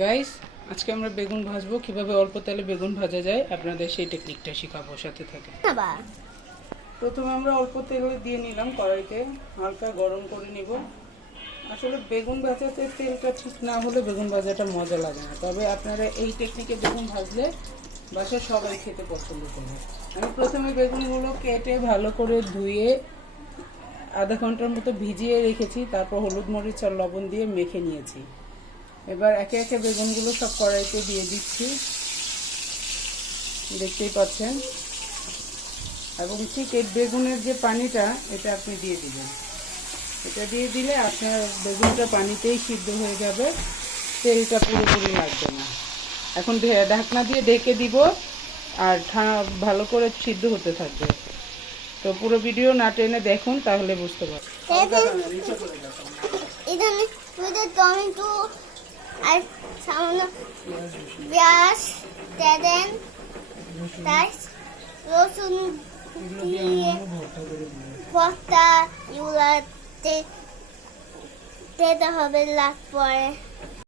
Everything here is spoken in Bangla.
গাইস, আজকে আমরা বেগুন ভাজবো। কিভাবে অল্প তেলে বেগুন ভাজা যায় আপনাদের সেই টেকনিকটা শেখাবো, সাথে থাকে। প্রথমে আমরা অল্প তেল দিয়ে নিলাম, কড়াইতে হালকা গরম করে নিব। আসলে বেগুন ভাজাতে তেলটা ঠিক না হলে বেগুন ভাজাটা মজা লাগে না, তবে আপনারা এই টেকনিকে বেগুন ভাজলে বাসায় সবাই খেতে পছন্দ করবে। আমি প্রথমে বেগুনগুলো কেটে ভালো করে ধুয়ে আধা ঘন্টার মতো ভিজিয়ে রেখেছি, তারপর হলুদ মরিচ আর লবণ দিয়ে মেখে নিয়েছি। এবার একে একে বেগুনগুলো সব কড়াইতে দিয়ে দিচ্ছি, দেখতেই পাচ্ছেন। এবং ঠিক এই বেগুনের যে পানিটা, এটা আপনি দিয়ে দিবেন। এটা দিয়ে দিলে আপনার বেগুনটা পানিতেই সিদ্ধ হয়ে যাবে, তেলটা পুরোপুরি লাগবে না। এখন ঢাকনা দিয়ে ঢেকে দিব আর ভালো করে সিদ্ধ হতে থাকবে। তো পুরো ভিডিও না টেনে দেখুন, তাহলে বুঝতে পারবেন। টমেটো আর সামান্য পেঁয়াজ দেন, তাই রসুন দিয়ে ভর্তা এগুলাতে দিতে হবে। পরে